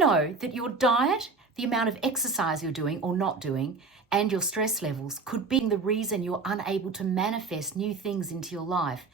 know that your diet, the amount of exercise you're doing or not doing, and your stress levels could be the reason you're unable to manifest new things into your life?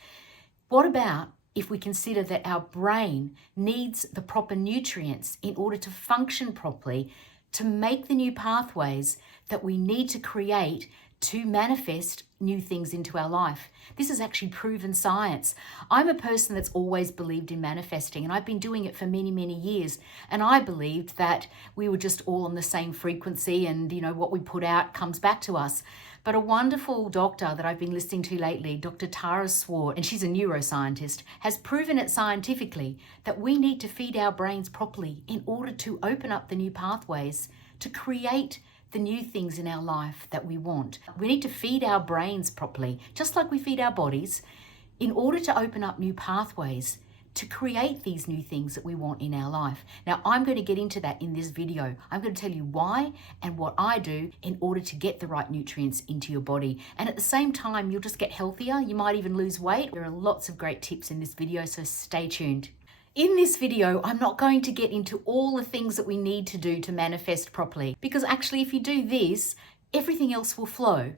What about if we consider that our brain needs the proper nutrients in order to function properly, to make the new pathways that we need to create to manifest new things into our life? This is actually proven science. I'm a person that's always believed in manifesting, and I've been doing it for many, many years. And I believed that we were just all on the same frequency, and what we put out comes back to us. But a wonderful doctor that I've been listening to lately, Dr. Tara Swart, and she's a neuroscientist, has proven it scientifically that we need to feed our brains properly in order to open up the new pathways to create the new things in our life that we want. We need to feed our brains properly, just like we feed our bodies, in order to open up new pathways to create these new things that we want in our life. Now, I'm going to get into that in this video. I'm going to tell you why and what I do in order to get the right nutrients into your body. And at the same time, you'll just get healthier. You might even lose weight. There are lots of great tips in this video, so stay tuned. In this video, I'm not going to get into all the things that we need to do to manifest properly, because actually if you do this, everything else will flow.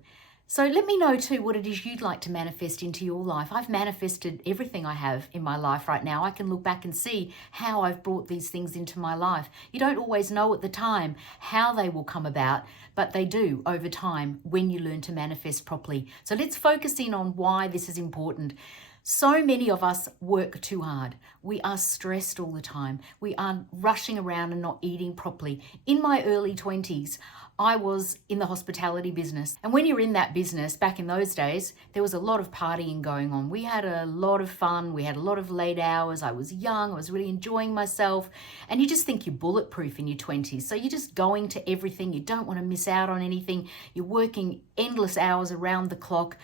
So let me know too what it is you'd like to manifest into your life. I've manifested everything I have in my life right now. I can look back and see how I've brought these things into my life. You don't always know at the time how they will come about, but they do over time when you learn to manifest properly. So let's focus in on why this is important. So many of us work too hard. We are stressed all the time. We are rushing around and not eating properly. In my early 20s, I was in the hospitality business. And when you're in that business, back in those days, there was a lot of partying going on. We had a lot of fun. We had a lot of late hours. I was young. I was really enjoying myself. And you just think you're bulletproof in your 20s. So you're just going to everything. You don't want to miss out on anything. You're working endless hours around the clock.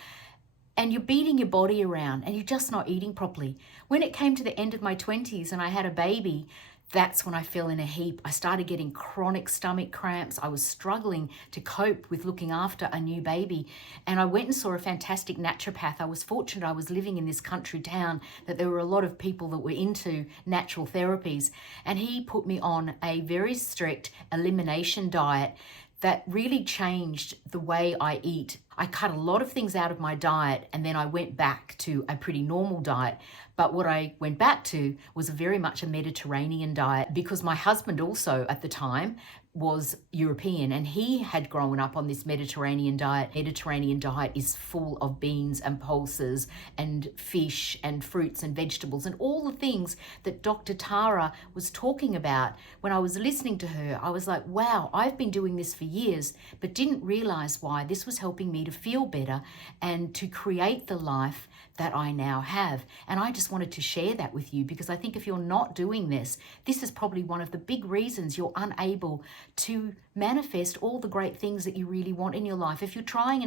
And you're beating your body around and you're just not eating properly. When it came to the end of my 20s and I had a baby, that's when I fell in a heap. I started getting chronic stomach cramps. I was struggling to cope with looking after a new baby. And I went and saw a fantastic naturopath. I was fortunate I was living in this country town that there were a lot of people that were into natural therapies. And he put me on a very strict elimination diet that really changed the way I eat. I cut a lot of things out of my diet and then I went back to a pretty normal diet. But what I went back to was very much a Mediterranean diet, because my husband also at the time was European and he had grown up on this Mediterranean diet. Mediterranean diet is full of beans and pulses and fish and fruits and vegetables and all the things that Dr. Tara was talking about. When I was listening to her, I was like, wow, I've been doing this for years, but didn't realize why this was helping me to feel better and to create the life that I now have. And I just wanted to share that with you, because I think if you're not doing this, this is probably one of the big reasons you're unable to manifest all the great things that you really want in your life. If you're trying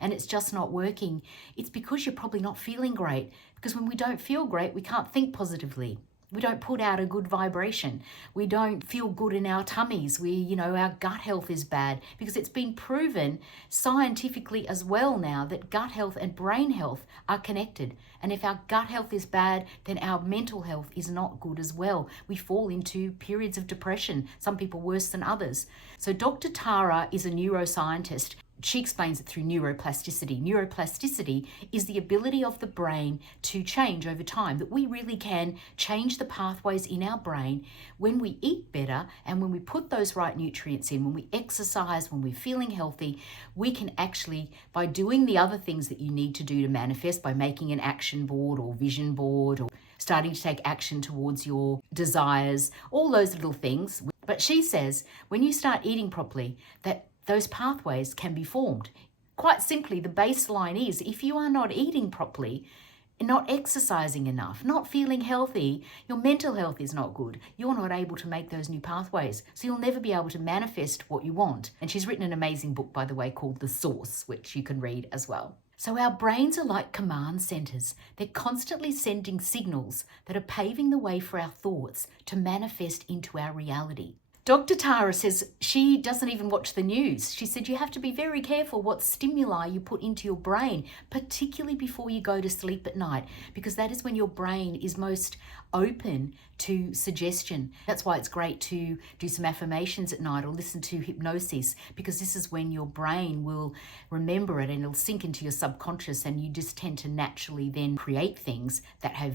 and it's just not working, it's because you're probably not feeling great. Because when we don't feel great, we can't think positively. We don't put out a good vibration. We don't feel good in our tummies. Our gut health is bad, because it's been proven scientifically as well now that gut health and brain health are connected. And if our gut health is bad, then our mental health is not good as well. We fall into periods of depression, some people worse than others. So Dr. Tara is a neuroscientist. She explains it through neuroplasticity. Neuroplasticity is the ability of the brain to change over time, that we really can change the pathways in our brain when we eat better and when we put those right nutrients in, when we exercise, when we're feeling healthy. We can actually, by doing the other things that you need to do to manifest, by making an action board or vision board or starting to take action towards your desires, all those little things. But she says when you start eating properly, that those pathways can be formed. Quite simply, the baseline is if you are not eating properly, not exercising enough, not feeling healthy, your mental health is not good. You're not able to make those new pathways. So you'll never be able to manifest what you want. And she's written an amazing book, by the way, called The Source, which you can read as well. So our brains are like command centers. They're constantly sending signals that are paving the way for our thoughts to manifest into our reality. Dr. Tara says she doesn't even watch the news. She said you have to be very careful what stimuli you put into your brain, particularly before you go to sleep at night, because that is when your brain is most open to suggestion. That's why it's great to do some affirmations at night or listen to hypnosis, because this is when your brain will remember it and it'll sink into your subconscious, and you just tend to naturally then create things that have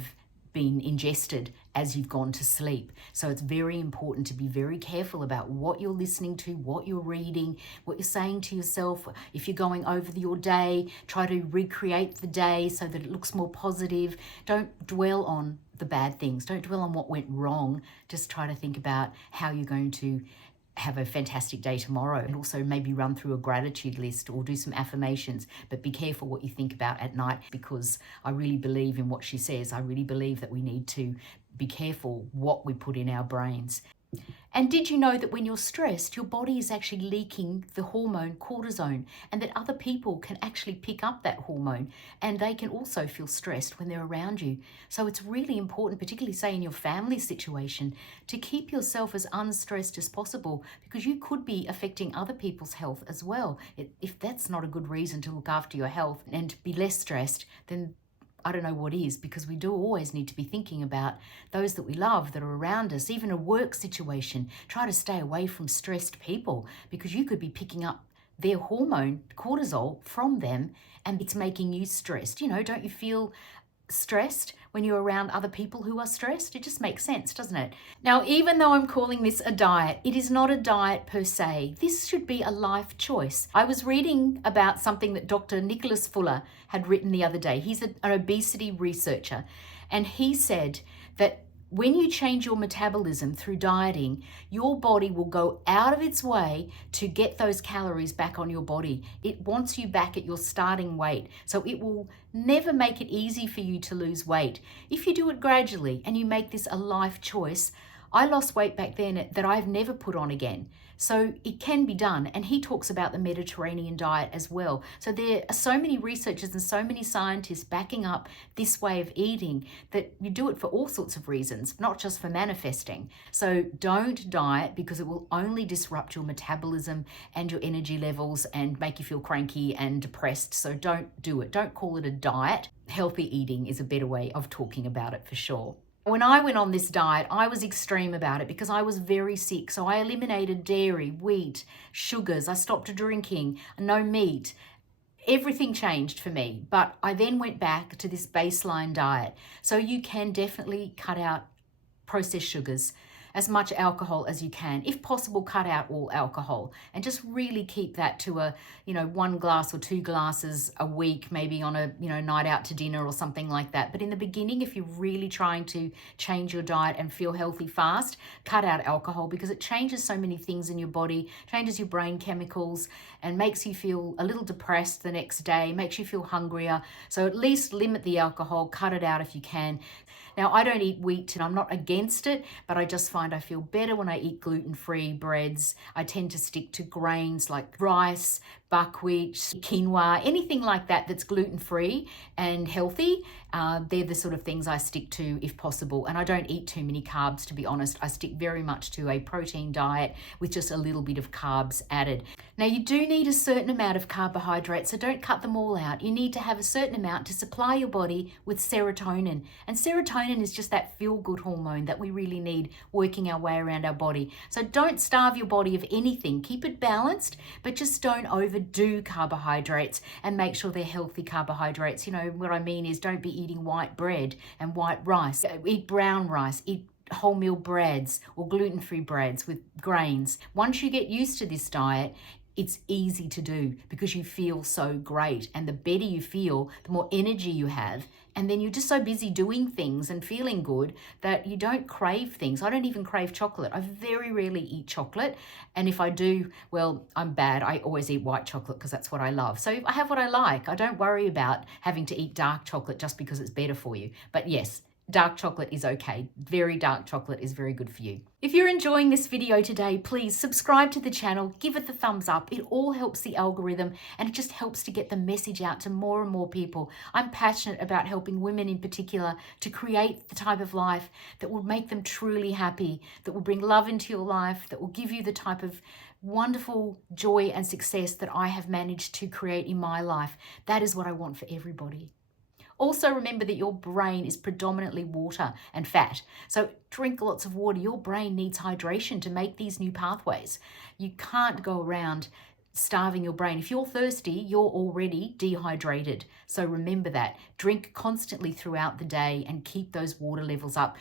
been ingested as you've gone to sleep. So it's very important to be very careful about what you're listening to, what you're reading, what you're saying to yourself. If you're going over your day, try to recreate the day so that it looks more positive. Don't dwell on the bad things. Don't dwell on what went wrong. Just try to think about how you're going to have a fantastic day tomorrow, and also maybe run through a gratitude list or do some affirmations. But be careful what you think about at night, because I really believe in what she says. I really believe that we need to be careful what we put in our brains. And did you know that when you're stressed, your body is actually leaking the hormone cortisol, and that other people can actually pick up that hormone, and they can also feel stressed when they're around you. So it's really important, particularly say in your family situation, to keep yourself as unstressed as possible, because you could be affecting other people's health as well. If that's not a good reason to look after your health and be less stressed, then I don't know what is, because we do always need to be thinking about those that we love that are around us. Even a work situation, try to stay away from stressed people, because you could be picking up their hormone, cortisol, from them, and it's making you stressed. You know, don't you feel stressed when you're around other people who are stressed? It just makes sense, doesn't it? Now, even though I'm calling this a diet, it is not a diet per se. This should be a life choice. I was reading about something that Dr. Nicholas Fuller had written the other day. He's an obesity researcher, and he said that when you change your metabolism through dieting, your body will go out of its way to get those calories back on your body. It wants you back at your starting weight. So it will never make it easy for you to lose weight. If you do it gradually and you make this a life choice, I lost weight back then that I've never put on again. So it can be done. And he talks about the Mediterranean diet as well. So there are so many researchers and so many scientists backing up this way of eating that you do it for all sorts of reasons, not just for manifesting. So don't diet, because it will only disrupt your metabolism and your energy levels and make you feel cranky and depressed. So don't do it. Don't call it a diet. Healthy eating is a better way of talking about it for sure. When I went on this diet, I was extreme about it because I was very sick. So I eliminated dairy, wheat, sugars. I stopped drinking, no meat. Everything changed for me. But I then went back to this baseline diet. So you can definitely cut out processed sugars, as much alcohol as you can. If possible, cut out all alcohol and just really keep that to a, 1 glass or 2 glasses a week, maybe on a, night out to dinner or something like that. But in the beginning, if you're really trying to change your diet and feel healthy fast, cut out alcohol, because it changes so many things in your body, changes your brain chemicals, and makes you feel a little depressed the next day, makes you feel hungrier. So at least limit the alcohol, cut it out if you can. Now, I don't eat wheat and I'm not against it, but I just find I feel better when I eat gluten-free breads. I tend to stick to grains like rice, buckwheat, quinoa, anything like that that's gluten-free and healthy. They're the sort of things I stick to if possible. And I don't eat too many carbs, to be honest. I stick very much to a protein diet with just a little bit of carbs added. Now, you do need a certain amount of carbohydrates, so don't cut them all out. You need to have a certain amount to supply your body with serotonin. And serotonin is just that feel-good hormone that we really need working our way around our body. So don't starve your body of anything. Keep it balanced, but just don't overdo carbohydrates, and make sure they're healthy carbohydrates. What I mean is, don't be eating white bread and white rice. Eat brown rice, eat wholemeal breads or gluten-free breads with grains. Once you get used to this diet, it's easy to do because you feel so great. And the better you feel, the more energy you have. And then you're just so busy doing things and feeling good that you don't crave things. I don't even crave chocolate. I very rarely eat chocolate. And if I do, well, I'm bad. I always eat white chocolate because that's what I love. So I have what I like. I don't worry about having to eat dark chocolate just because it's better for you. But yes, dark chocolate is okay. Very dark chocolate is very good for you. If you're enjoying this video today, please subscribe to the channel, give it the thumbs up. It all helps the algorithm and it just helps to get the message out to more and more people. I'm passionate about helping women in particular to create the type of life that will make them truly happy, that will bring love into your life, that will give you the type of wonderful joy and success that I have managed to create in my life. That is what I want for everybody. Also remember that your brain is predominantly water and fat. So drink lots of water. Your brain needs hydration to make these new pathways. You can't go around starving your brain. If you're thirsty, you're already dehydrated. So remember that. Drink constantly throughout the day and keep those water levels up.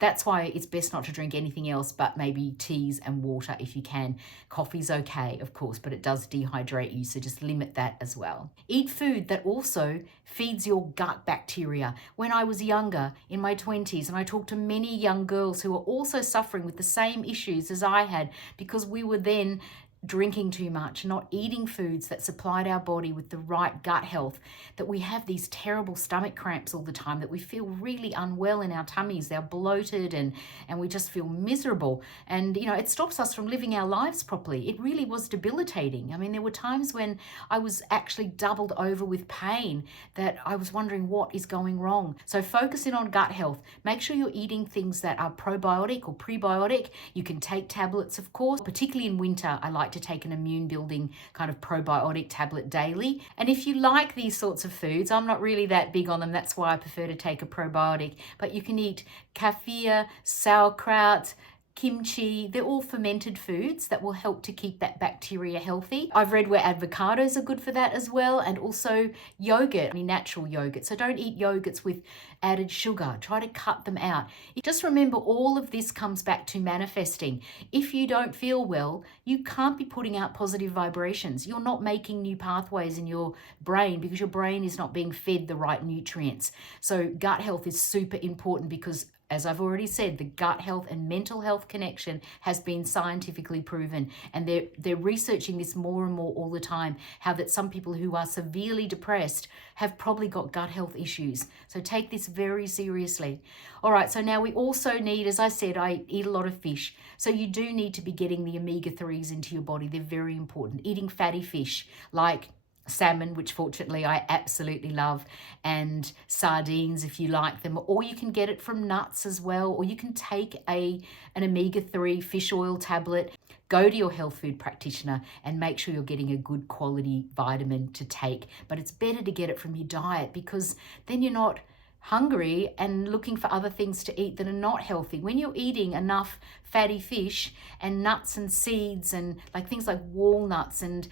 That's why it's best not to drink anything else but maybe teas and water if you can. Coffee's okay, of course, but it does dehydrate you, so just limit that as well. Eat food that also feeds your gut bacteria. When I was younger, in my 20s, and I talked to many young girls who were also suffering with the same issues as I had, because we were then drinking too much, not eating foods that supplied our body with the right gut health, that we have these terrible stomach cramps all the time, that we feel really unwell in our tummies, they're bloated and we just feel miserable. And, you know, it stops us from living our lives properly. It really was debilitating. I mean, there were times when I was actually doubled over with pain that I was wondering what is going wrong. So focus in on gut health. Make sure you're eating things that are probiotic or prebiotic. You can take tablets, of course, particularly in winter. I like to take an immune building kind of probiotic tablet daily. And if you like these sorts of foods, I'm not really that big on them. That's why I prefer to take a probiotic. But you can eat kefir, sauerkraut, kimchi. They're all fermented foods that will help to keep that bacteria healthy. I've read where avocados are good for that as well, and also yogurt, natural yogurt. So don't eat yogurts with added sugar. Try to cut them out. Just remember, all of this comes back to manifesting. If you don't feel well, you can't be putting out positive vibrations. You're not making new pathways in your brain because your brain is not being fed the right nutrients. So gut health is super important because, as I've already said, the gut health and mental health connection has been scientifically proven, and they're researching this more and more all the time, how that some people who are severely depressed have probably got gut health issues. So take this very seriously. All right, so now we also need, as I said, I eat a lot of fish. So you do need to be getting the omega-3s into your body. They're very important. Eating fatty fish like salmon, which fortunately I absolutely love, and sardines if you like them, or you can get it from nuts as well, or you can take an omega-3 fish oil tablet. Go to your health food practitioner and make sure you're getting a good quality vitamin to take. But it's better to get it from your diet because then you're not hungry and looking for other things to eat that are not healthy. When you're eating enough fatty fish and nuts and seeds and like things like walnuts and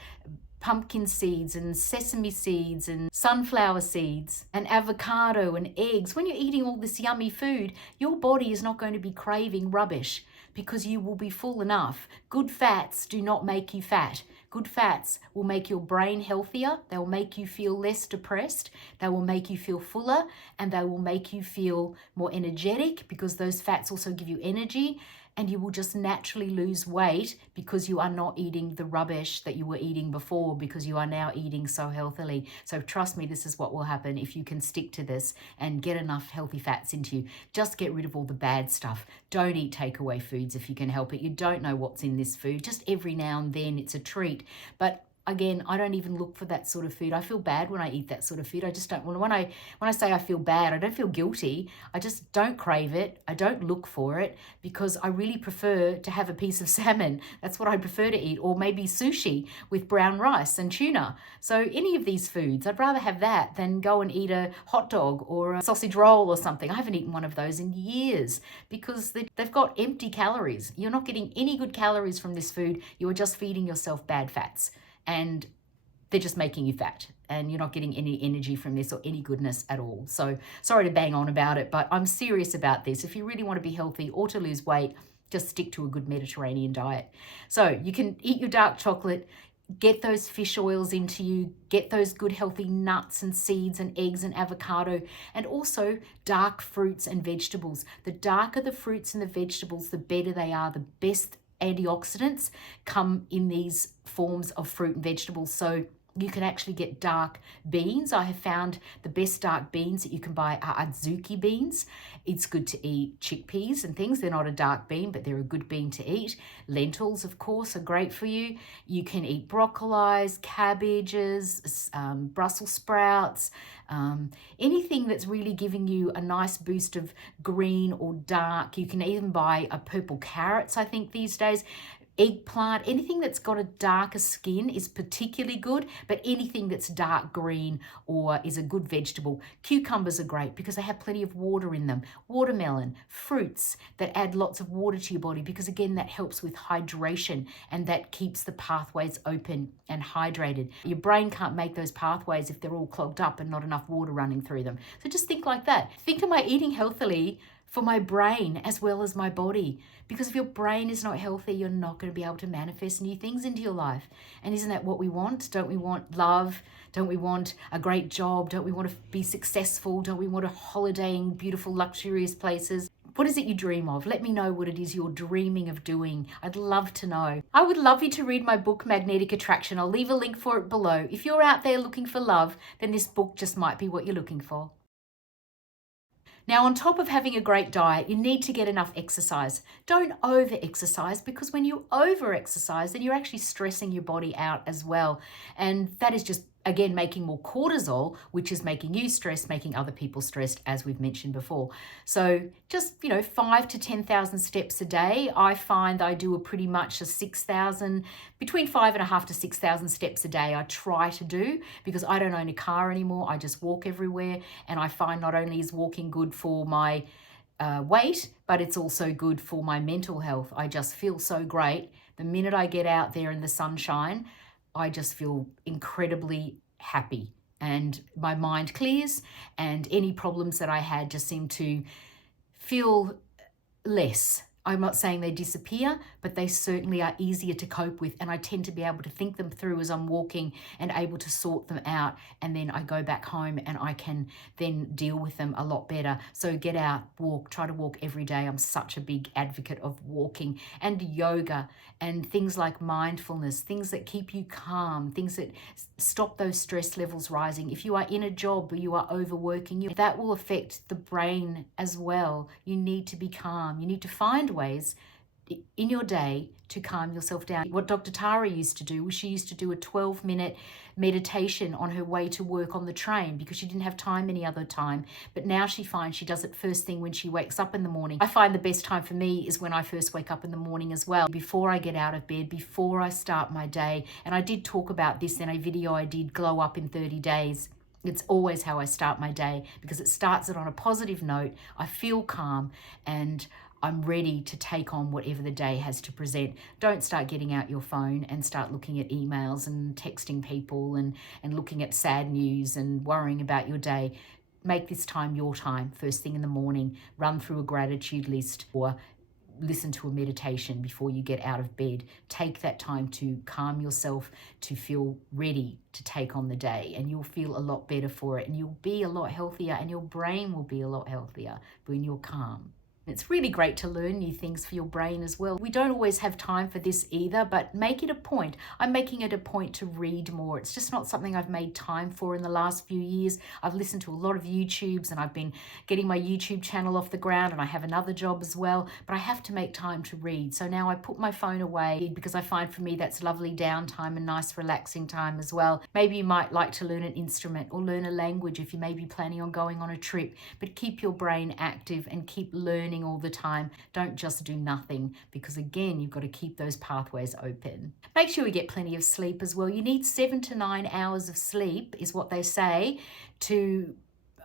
pumpkin seeds and sesame seeds and sunflower seeds and avocado and eggs, when you're eating all this yummy food, your body is not going to be craving rubbish because you will be full enough. Good fats do not make you fat. Good fats will make your brain healthier. They will make you feel less depressed. They will make you feel fuller, and they will make you feel more energetic because those fats also give you energy. And you will just naturally lose weight because you are not eating the rubbish that you were eating before, because you are now eating so healthily. So trust me, this is what will happen if you can stick to this and get enough healthy fats into you. Just get rid of all the bad stuff. Don't eat takeaway foods if you can help it. You don't know what's in this food. Just every now and then it's a treat. But again, I don't even look for that sort of food. I feel bad when I eat that sort of food. I just don't want to. When I say I feel bad, I don't feel guilty. I just don't crave it. I don't look for it because I really prefer to have a piece of salmon. That's what I prefer to eat, or maybe sushi with brown rice and tuna. So any of these foods, I'd rather have that than go and eat a hot dog or a sausage roll or something. I haven't eaten one of those in years because they've got empty calories. You're not getting any good calories from this food. You are just feeding yourself bad fats. And they're just making you fat, and you're not getting any energy from this or any goodness at all. So sorry to bang on about it, but I'm serious about this. If you really want to be healthy or to lose weight, just stick to a good Mediterranean diet. So you can eat your dark chocolate, get those fish oils into you, get those good healthy nuts and seeds and eggs and avocado, and also dark fruits and vegetables. The darker the fruits and the vegetables, the better they are, the best antioxidants come in these forms of fruit and vegetables. So You can actually get dark beans. I have found the best dark beans that you can buy are adzuki beans. It's good to eat chickpeas and things. They're not a dark bean, but they're a good bean to eat. Lentils, of course, are great for you. You can eat broccolis, cabbages, Brussels sprouts, anything that's really giving you a nice boost of green or dark. You can even buy a purple carrots, I think, these days. Eggplant, anything that's got a darker skin is particularly good, but anything that's dark green or is a good vegetable. Cucumbers are great because they have plenty of water in them. Watermelon, fruits that add lots of water to your body, because again, that helps with hydration and that keeps the pathways open and hydrated. Your brain can't make those pathways if they're all clogged up and not enough water running through them. So just think like that. Think, am I eating healthily for my brain as well as my body? Because if your brain is not healthy, you're not going to be able to manifest new things into your life. And isn't that what we want? Don't we want love? Don't we want a great job? Don't we want to be successful? Don't we want to holiday in beautiful, luxurious places? What is it you dream of? Let me know what it is you're dreaming of doing. I'd love to know. I would love you to read my book, Magnetic Attraction. I'll leave a link for it below. If you're out there looking for love, then this book just might be what you're looking for. Now, on top of having a great diet, you need to get enough exercise. Don't over-exercise, because when you over-exercise, then you're actually stressing your body out as well. And that is just, again, making more cortisol, which is making you stressed, making other people stressed, as we've mentioned before. So just, 5 to 10,000 steps a day. I find I do pretty much a 6,000, between 5,500 to 6,000 steps a day I try to do, because I don't own a car anymore. I just walk everywhere. And I find not only is walking good for my weight, but it's also good for my mental health. I just feel so great. The minute I get out there in the sunshine, I just feel incredibly happy and my mind clears, and any problems that I had just seem to feel less. I'm not saying they disappear, but they certainly are easier to cope with, and I tend to be able to think them through as I'm walking and able to sort them out, and then I go back home and I can then deal with them a lot better. So get out, walk, try to walk every day. I'm such a big advocate of walking, and yoga and things like mindfulness, things that keep you calm, things that stop those stress levels rising. If you are in a job where you are overworking, that will affect the brain as well. You need to be calm. You need to find ways in your day to calm yourself down. What Dr. Tara used to do was she used to do a 12-minute meditation on her way to work on the train, because she didn't have time any other time. But now she finds she does it first thing when she wakes up in the morning. I find the best time for me is when I first wake up in the morning as well, before I get out of bed, before I start my day. And I did talk about this in a video I did, Glow Up in 30 Days. It's always how I start my day, because it starts it on a positive note. I feel calm and I'm ready to take on whatever the day has to present. Don't start getting out your phone and start looking at emails and texting people and looking at sad news and worrying about your day. Make this time your time, first thing in the morning. Run through a gratitude list or listen to a meditation before you get out of bed. Take that time to calm yourself, to feel ready to take on the day, and you'll feel a lot better for it, and you'll be a lot healthier, and your brain will be a lot healthier when you're calm. It's really great to learn new things for your brain as well. We don't always have time for this either, but make it a point. I'm making it a point to read more. It's just not something I've made time for in the last few years. I've listened to a lot of YouTubes, and I've been getting my YouTube channel off the ground, and I have another job as well, but I have to make time to read. So now I put my phone away, because I find for me that's lovely downtime and nice relaxing time as well. Maybe you might like to learn an instrument or learn a language if you may be planning on going on a trip, but keep your brain active and keep learning all the time. Don't just do nothing, because again, you've got to keep those pathways open. Make sure you get plenty of sleep as well. You need 7 to 9 hours of sleep is what they say, to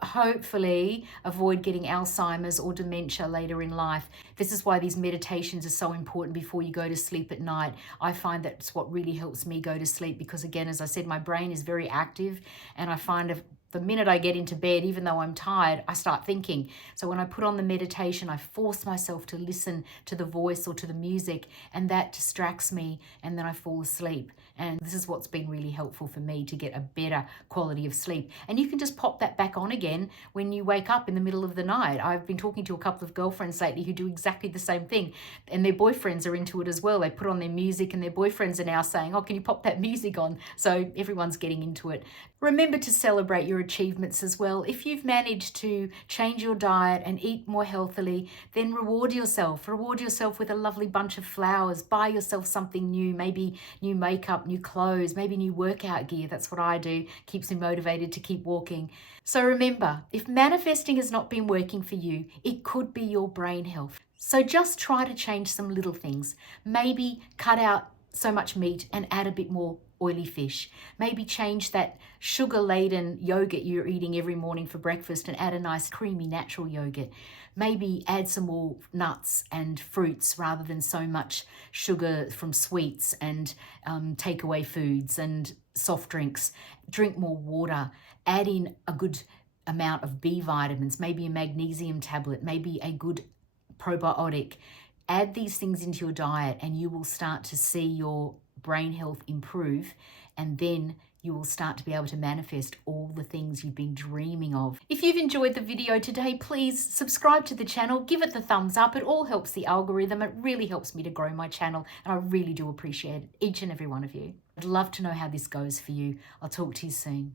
hopefully avoid getting Alzheimer's or dementia later in life. This is why these meditations are so important before you go to sleep at night. I find that's what really helps me go to sleep, because again, as I said, my brain is very active, and I find the minute I get into bed, even though I'm tired, I start thinking. So when I put on the meditation, I force myself to listen to the voice or to the music, and that distracts me, and then I fall asleep. And this is what's been really helpful for me to get a better quality of sleep. And you can just pop that back on again when you wake up in the middle of the night. I've been talking to a couple of girlfriends lately who do exactly the same thing, and their boyfriends are into it as well. They put on their music, and their boyfriends are now saying, oh, can you pop that music on? So everyone's getting into it. Remember to celebrate your achievements as well. If you've managed to change your diet and eat more healthily, then reward yourself. Reward yourself with a lovely bunch of flowers. Buy yourself something new, maybe new makeup, new clothes, maybe new workout gear. That's what I do. Keeps me motivated to keep walking. So remember, if manifesting has not been working for you, it could be your brain health. So just try to change some little things. Maybe cut out so much meat and add a bit more oily fish. Maybe change that sugar-laden yogurt you're eating every morning for breakfast and add a nice creamy natural yogurt. Maybe add some more nuts and fruits rather than so much sugar from sweets and takeaway foods and soft drinks. Drink more water. Add in a good amount of B vitamins, maybe a magnesium tablet, maybe a good probiotic. Add these things into your diet and you will start to see your brain health improve, and then you will start to be able to manifest all the things you've been dreaming of. If you've enjoyed the video today, please subscribe to the channel, give it the thumbs up. It all helps the algorithm. It really helps me to grow my channel, and I really do appreciate it, each and every one of you. I'd love to know how this goes for you. I'll talk to you soon.